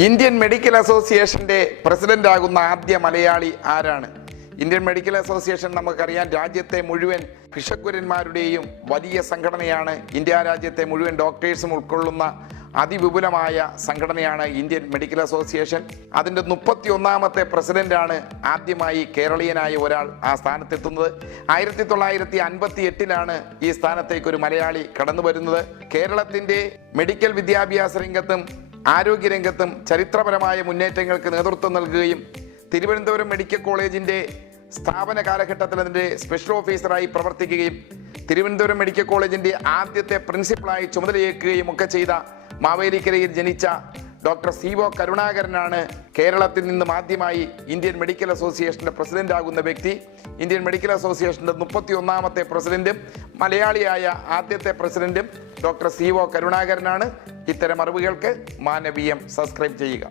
Indian medical അസോസിയേഷന്റെ പ്രസിഡന്റാകുന്ന ആദ്യ മലയാളി ആരാണ്? ഇന്ത്യൻ മെഡിക്കൽ അസോസിയേഷൻ നമുക്കറിയാം രാജ്യത്തെ മുഴുവൻ ഭിഷഗ്വരന്മാരുടെയും വലിയ സംഘടനയാണ്. ഇന്ത്യ രാജ്യത്തെ മുഴുവൻ ഡോക്ടേഴ്സും ഉൾക്കൊള്ളുന്ന അതിവിപുലമായ സംഘടനയാണ് ഇന്ത്യൻ മെഡിക്കൽ അസോസിയേഷൻ. അതിൻ്റെ 31ാമത്തെ പ്രസിഡന്റാണ് ആദ്യമായി കേരളീയനായ ഒരാൾ ആ സ്ഥാനത്തെത്തുന്നത്. 1958 ഈ സ്ഥാനത്തേക്ക് ഒരു മലയാളി കടന്നു വരുന്നത്. കേരളത്തിൻ്റെ മെഡിക്കൽ വിദ്യാഭ്യാസ രംഗത്തും ആരോഗ്യരംഗത്തും ചരിത്രപരമായ മുന്നേറ്റങ്ങൾക്ക് നേതൃത്വം നൽകുകയും തിരുവനന്തപുരം മെഡിക്കൽ കോളേജിൻ്റെ സ്ഥാപന കാലഘട്ടത്തിൽ അതിൻ്റെ സ്പെഷ്യൽ ഓഫീസറായി പ്രവർത്തിക്കുകയും തിരുവനന്തപുരം മെഡിക്കൽ കോളേജിൻ്റെ ആദ്യത്തെ പ്രിൻസിപ്പളായി ചുമതലയേൽക്കുകയും ഒക്കെ ചെയ്ത മാവേലിക്കരയിൽ ജനിച്ച ഡോക്ടർ CO കരുണാകരനാണ് കേരളത്തിൽ നിന്നും ആദ്യമായി ഇന്ത്യൻ മെഡിക്കൽ അസോസിയേഷൻ്റെ പ്രസിഡന്റ് ആകുന്ന വ്യക്തി. ഇന്ത്യൻ മെഡിക്കൽ അസോസിയേഷൻ്റെ 31ാമത്തെ പ്രസിഡന്റും മലയാളിയായ ആദ്യത്തെ പ്രസിഡന്റും ഡോക്ടർ CO കരുണാകരനാണ്. ഇത്തരം അറിവുകൾക്ക് മാനവീയം സബ്സ്ക്രൈബ് ചെയ്യുക.